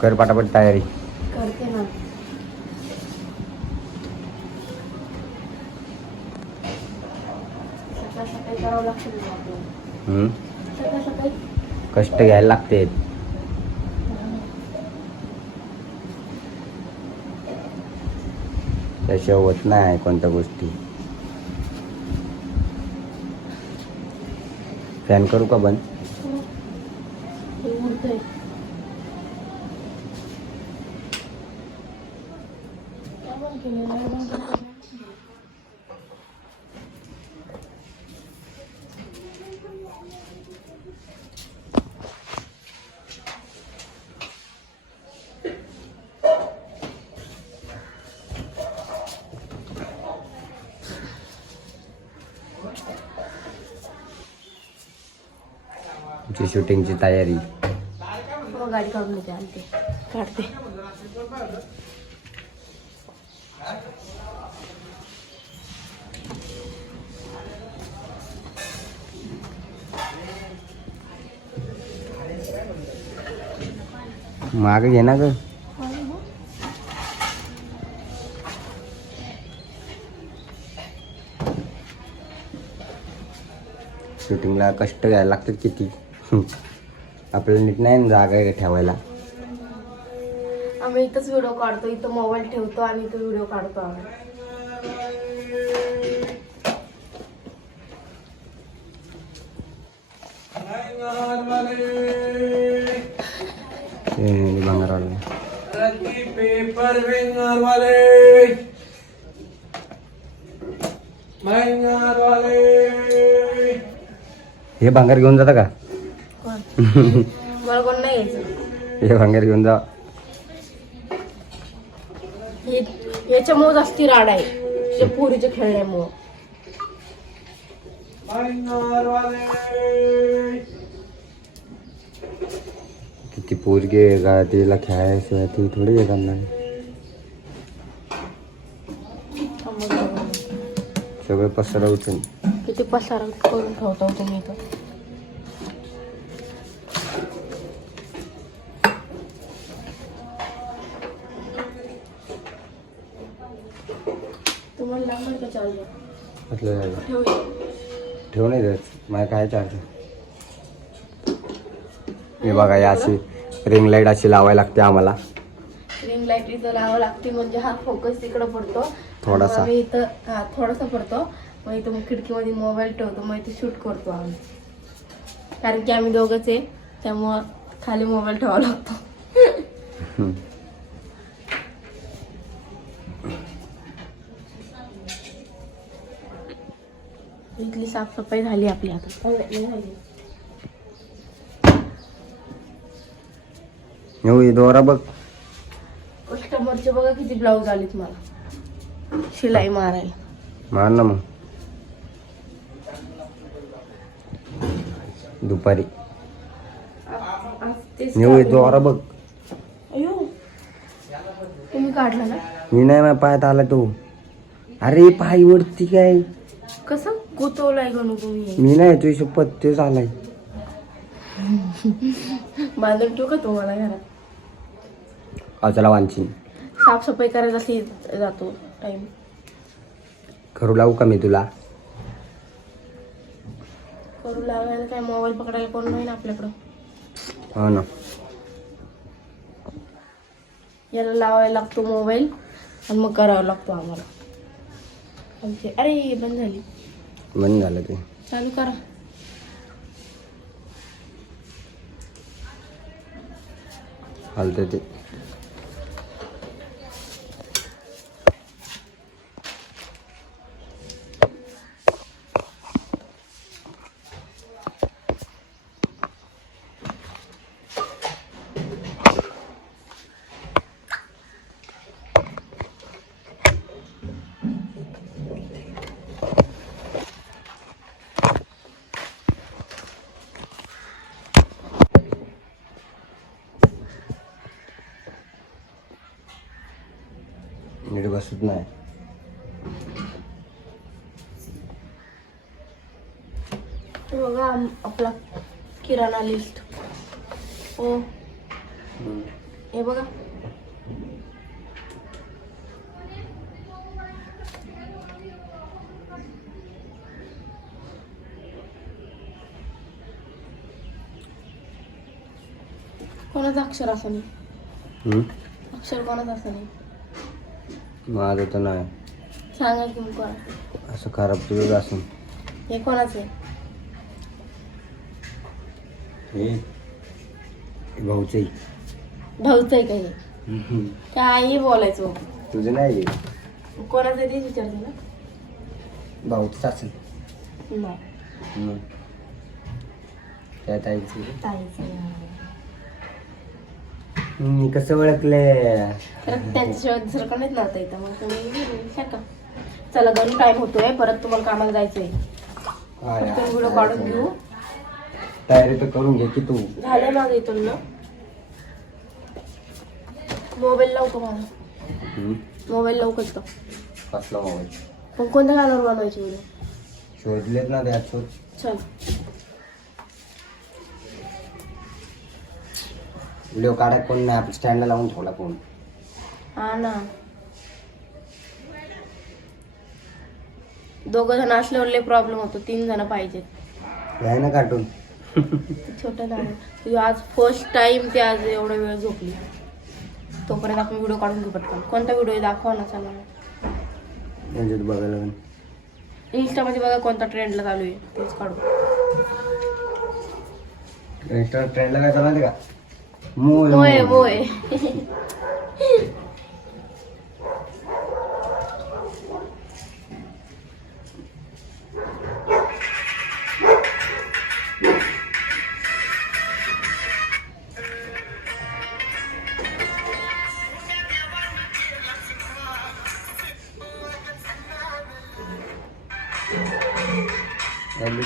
कर पटापट तयारी. करते ना. सकाळ सकाळी करावं लागतं ना आपल्याला. सकाळ सकाळी कष्ट घ्यायला लागते. त्याशिवाय होत नाही कोणत्या गोष्टी. फॅन करू का बंद? हे उडतंय. काय बंद केलेलं आहे? बंद करतो. तुमची शूटिंगची तयारी. हो, गाडी काढून देते. आणते काढते. माग घे ना ग. शूटिंगला कष्ट घ्यायला लागतात किती. आपल्याला नीट नाही ना जागा आहे ठेवायला. आम्ही इथंच व्हिडिओ काढतो. इथं मोबाईल ठेवतो आणि इथं व्हिडिओ काढतो आम्ही. भंगारवाला पेपर वाले हे भांगार घेऊन जाता का? मला कोण नाही यायचं. हे भांगार घेऊन जा. याच्यामुळे जास्ती राड आहे. ते पोरीचे खेळण्यामुळं. किती पोरगे का तिला खेळायशिवाय ती थोडी हे करणार. सगळं पसरा उचल. किती पसारा करून ठेवतो तुम्ही इथं. तुम्हाला लागणार का चार्जर? म्हटलं झालं. ठेव नाही द्यायच मला काय चार्ज. हे बघा या अशी रिंग लाईट अशी लावायला लागते आम्हाला. रिंग लाईट इथं लावावं लागते म्हणजे हा फोकस तिकडं पडतो थोडासा. आम्ही इथं थोडासा पडतो. मग इथं खिडकीमध्ये मोबाईल ठेवतो. मग इथे शूट करतो आम्ही. कारण की आम्ही दोघंच आहे त्यामुळं खाली मोबाईल ठेवावा लागतो. इथली साफसफाई झाली आपली आता. दोरा बघ. कस्टमरचे बघा किती ब्लाऊज आलेत मला शिलाई मारायला. मार ना मग दुपारी. दोरा बघ. अयो तुम्ही काढला ना? मी नाही माझ्या पायात आला तो. अरे पाय वरती काय कसं गुतवलाय गणू तुम्ही? मी नाही तुझी शपथ तेच आलाय. बांधून ठेवू का तुम्हाला घरात? चला वांची. साफसफाई करायला असे जातो टाइम. करू लावू का मी तुला? करू लागायला काय मोबाईल पकडायला कोण नाही ना आपल्याकडं. हो ना. याला लावायला लागतो मोबाईल आणि मग करावा लागतो आम्हाला. अरे बंद झाली. बंद झालं ते. चालू करा. चालतं ते. नीट बसत नाही. बघा आपला किराणा लिस्ट. हो हे बघा. कोणाचं अक्षर असं नाही. अक्षर कोणाचं असं नाही. माझं तर नाही. सांगा की मग कोणाचं. असं खराब तुझं असून. हे कोणाचं आहे. हे भाऊच आहे. भाऊचं आहे का हे. काही बोलायचं. तुझं नाही. कोणाचं आहे तेच विचारते ना. भाऊच असेल. नाही. काय ताईचं. ताईचं. मी कसं ओळखले. तर त्यांच्याशिवाय दुसरं कोणीच नव्हतं इथं. मग तुम्ही शकता. चला घरी टाइम होतोय. परत तुम्हाला कामाला जायचंय. व्हिडिओ काढून घेऊ. तयारी तर करून घे की तू. झालंय माझं इथून ना. मोबाईल लावतो माझा. मोबाईल लवकर. कसला मोबाईल. पण कोणत्या गाण्यावर बनवायची व्हिडिओ. शोधलेत ना त्यात शोध. चल. व्हिडिओ काढाय कोण नाही. आपण स्टँडला लावून ठेवला फोन. हा ना. दोघं जण असल्यावर लय प्रॉब्लेम होतो. 3 जण पाहिजेत. आहे ना कार्टून. छोटं गाणं. ती आज फर्स्ट टाइम ती आज एवढा वेळ झोपली. तोपर्यंत आपण व्हिडिओ काढून घेऊ पटकन. कोणता व्हिडिओ दाखवा ना चला. म्हणजे बघायला इंस्टामध्ये बघा कोणता ट्रेंडला चालू आहे तेच काढू. इंस्टा ट्रेंडला काय चालू का. मोय मोय मोय.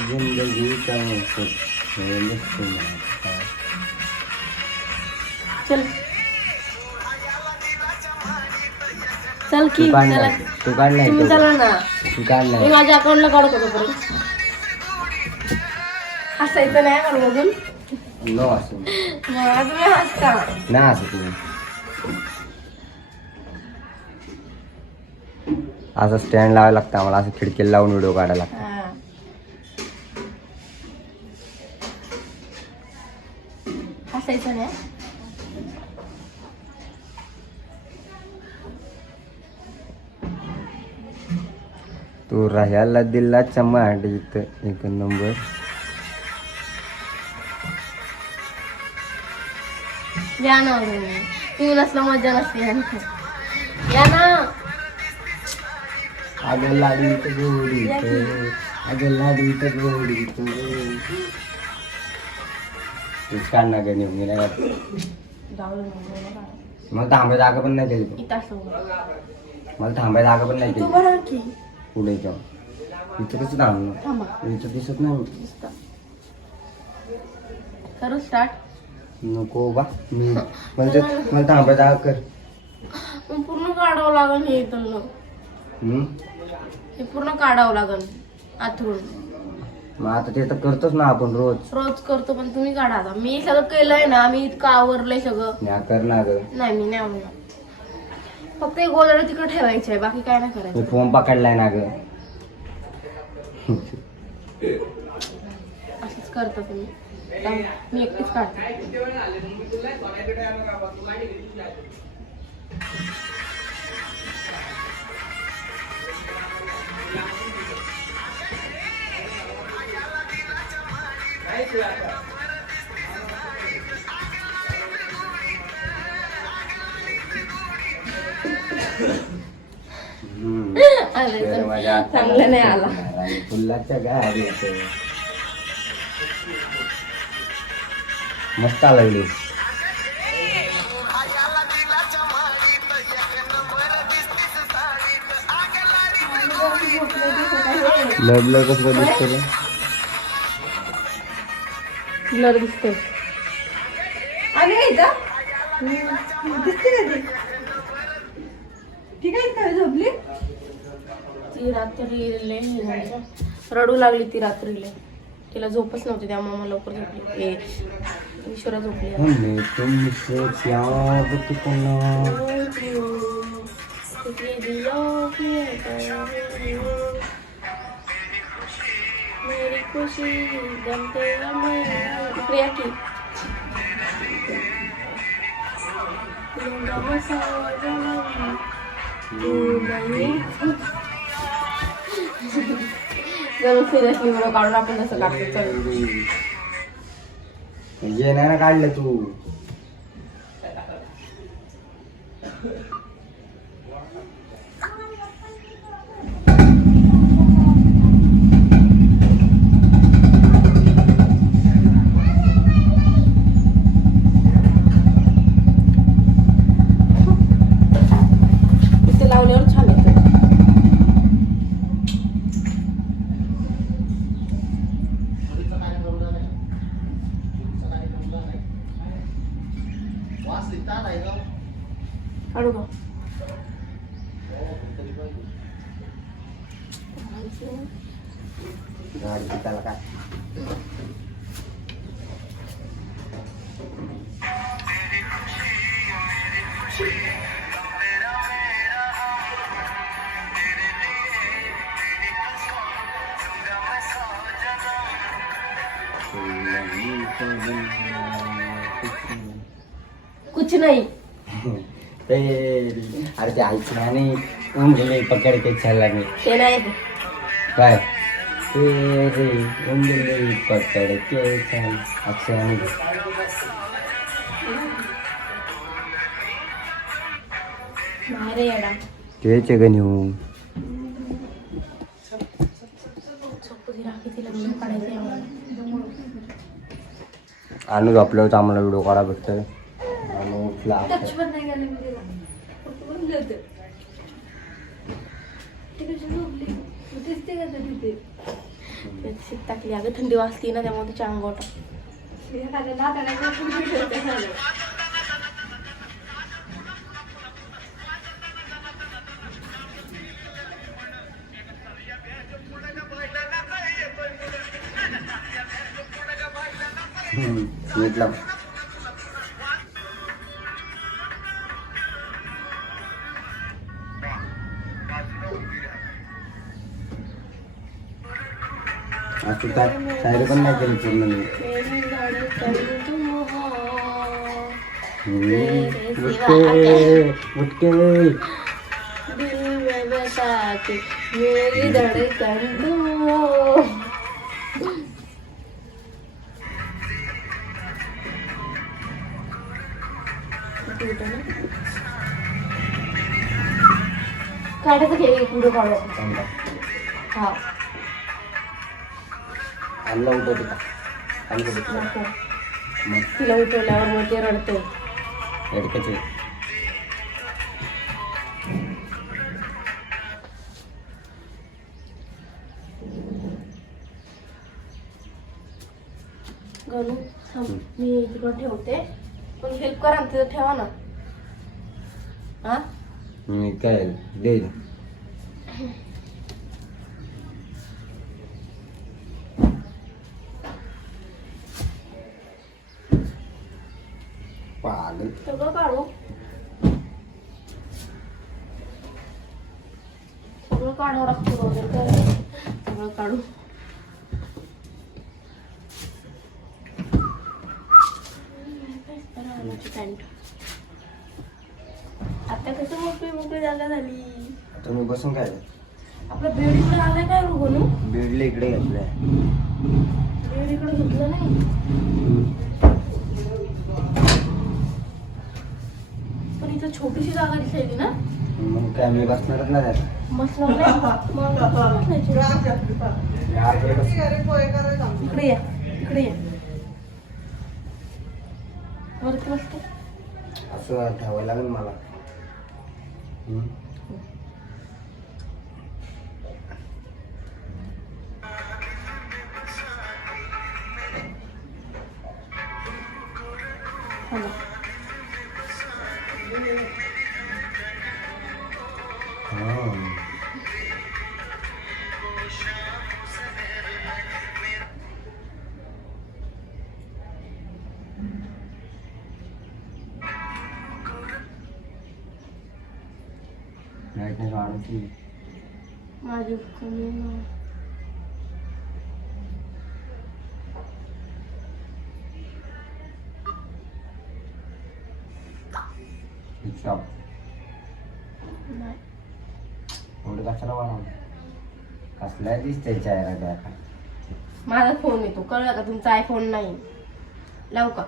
जिंदगी का मकसद है मुस्कुराना. चल चल की तू काढ चला. नाही. तू काढ नाही. तुम्ही चला ना. तू काढ मी नाही. माझ्या अकाउंटला काढत होतो परत. हसायचं नाही मला बघून. नो असं मला तुम्ही हसता. नाही असं तुम्ही. असं स्टँड लावायला लागतं आम्हाला. असं खिडकीला लावून व्हिडिओ काढायला लागतं. हा. हसायचं नाही. तू राहायला दिला चमाट इथं 1 नंबर. या ना तुम्ही नसला मजा नसते. या ना. अगं लाडी तर गोडी अगं लाडी तर गोडी तूच काढ ना गं. मी नाही काढत. मला थांबायला जागा पण नाही दिली. इथं असं मला थांबायला जागा पण नाही तू दिली. बरं की. पुढे जाऊ. इथं कसं थांबणार. थांबा. इथं दिसत नाही. दिसतं. करू स्टार्ट. नको बा. मला थांबायला जागा कर. मग पूर्ण काढावं लागल हे इथून. हे पूर्ण काढावं लागल आथरून. मग आता ते तर करतोच ना आपण रोज. रोज करतो पण तुम्ही काढा आता. मी सगळं केलंय ना. मी इतकं आवरलंय सगळं. नाही कर ना ग. नाही मी नाही आवडणार. फक्त एक गोदडं तिकडे ठेवायचं आहे. बाकी काय नाही करायचं. मी फोन पकडलाय ना ग. असंच करता तुम्ही. मी एकटीच काढते. चांगलं नाही आला. फुलाच्या गाडी मस्त आला व्हिडिओ. लबलं कसं दिसतं. ब्लर दिसतोय. ती रात्री रडू लागली ती रात्रीला. तिला झोपच नव्हती त्यामुळे मला लवकर झोपली. ईश्वरा झोपली. हमें तुमसे प्यार कितना मेरी खुशी गम तेरा मैं. इकडे या की. जर सिरियसली व्हिडिओ काढून आपण तसं काढतो. चल ये नाही ना काढलं तू. इथे लावल्यावर छान येतं. काढू का? गाडी त्याला काय कुछ नहीं. अरे ते ऐकलं आणि उंगली पकड के चला मी ते नाही ते. काय तेरी उंगली पकड के चल अक्षय बाहेर ये येडा. तेच गणी हो आणू झोपल्यावर आम्हाला व्हिडिओ काढा भेटतोय आणि उठला टाकली. अगं थंडी वाजती ना त्यामुळे तिच्या अंगावर नीटला असं काय सायरी पण नाही केली पूर्ण मी. उठके मेरी धड़कन तुम हो. काढायचं घे पुढे काढू. हा आणला उठवते का मग तिला उठवल्यावर मग ते रडते. एडकच गणू मी तिकडं ठेवते पण हेल्प करा ना तिथं ठेवा ना. हा मी काय देईल पागल. सगळं काढू. सगळं काढावं लागतं वगैरे तर सगळं काढू. पॅन्ट आता कसं मोकळी मोकळी जागा झाली. तुम्ही बसून काय आपलं बेड इकडे आलाय काय गणू? बेडला इकडे घेतलंय. बेड इकडे घेतलं नाही. पण इथं छोटीशी जागा दिसायची ना. मग काय मी बसणारच ना त्यात. मस्त नाही इकडे या इकडे या वरती बसते. असं ठेवायला लागेल मला. ब्राईटनेस वाढवती. माझी कमी आहे ना. शॉप नाही. एवढं कशाला वाढवलं? कसला दिसतंय चेहरा त्या. माझा फोन येतो, कळलं का? तुमचा आयफोन नाही. लावू का?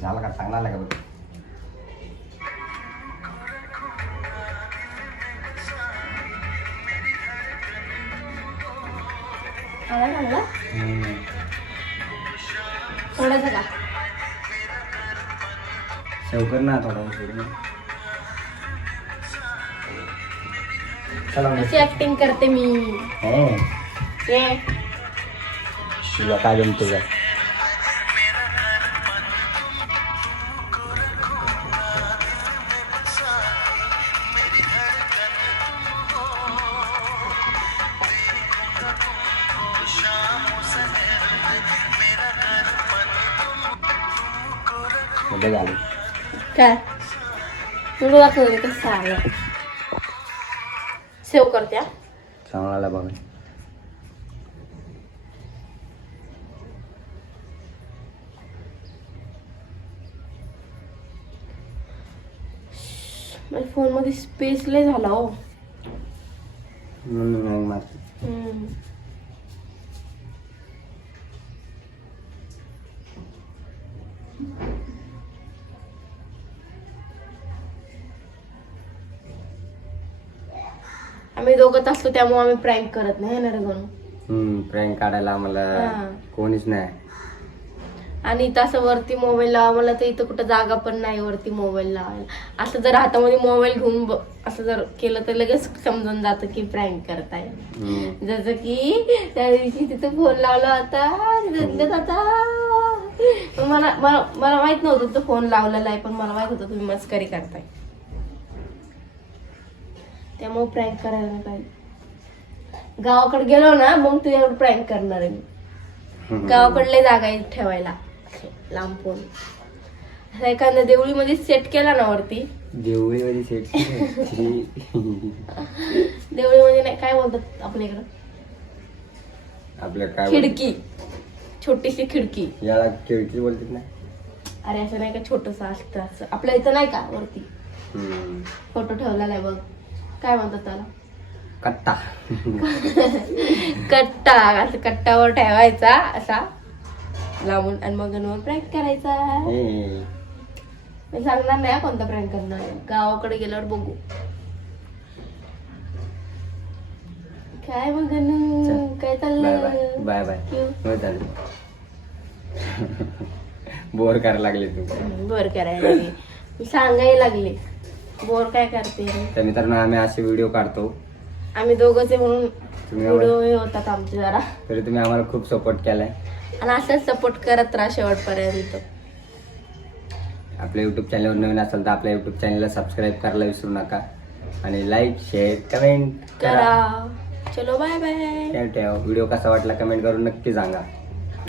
झालं का? चांगला आला का बघ? आला चांगला? थोडासा का? सेव कर ना थोडा. चला कशी ऍक्टिंग करते मी. ये. तुला काय जमतो का? झालं काय तुला दाखवते कसं आलं. सेव करते. चांगला बघा. माझ्या फोन मध्ये स्पेस लय झाला हो. म्हणून हँग मारते. आम्ही दोघंच असतो त्यामुळे आम्ही प्रँक करत नाही ना रे गणू. प्रँक काढायला आम्हाला हा. कोणीच नाही. आणि इथं असं वरती मोबाईल लावा मला तर इथं कुठं जागा पण नाही वरती मोबाईल लावायला. असं जर हातामध्ये मोबाईल घेऊन असं जर केलं तर लगेच समजून जातं की प्रँक करताय. जसं की त्या दिवशी तिथं फोन लावला होता तिथं आता मला मला मला माहित नव्हतं तो फोन लावलेला आहे, पण मला माहित होतं तुम्ही मस्करी करताय. त्यामुळे प्रँक करायला नाही पाहिजे. गावाकडे गेलो ना मग तुझ्याकडे प्रँक करणार आहे मी. गावाकडले जागा आहे ठेवायला लांब फोन. एखाद्या देवळीमध्ये सेट केला ना वरती. देवळीमध्ये सेट देवळीमध्ये नाही काय बोलतात आपल्या इकडं, आपल्या काय खिडकी, छोटीशी खिडकी. याला खिडकी बोलतात ना. अरे असं नाही का छोटस असतं असं आपल्या इथं नाही का वरती फोटो ठेवला नाही बघ, काय म्हणतात त्याला? कट्टा. कट्टा. असं कट्टावर ठेवायचा असा लावून आणि मग प्रँक करायचा. मी सांगणार नाही कोणता प्रँक करणार. गावाकडे गेल्यावर बघू. काय मग काय चाललं? Bye bye. चालेल. बोर करायला लागले तू. बोर करायला लागले मी सांगायला लागले. बोर काय करते तर मित्रांनो आम्ही असे व्हिडिओ काढतो. आम्ही दोघंच आहे म्हणून तुम्ही व्हिडिओ होतात आमचे जरा. तरी तुम्ही आम्हाला खूप सपोर्ट केलाय आणि असंच सपोर्ट करत राहा शेवटपर्यंत. आपल्या युट्यूब चॅनलवर नवीन असेल तर आपल्या युट्यूब चॅनलला सबस्क्राईब करायला विसरू नका आणि लाईक शेअर कमेंट करा. चलो बाय बाय. ठेव. व्हिडिओ कसा वाटला कमेंट करून नक्की सांगा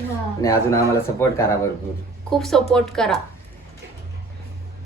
आणि अजून आम्हाला सपोर्ट करा भरपूर. खूप सपोर्ट करा.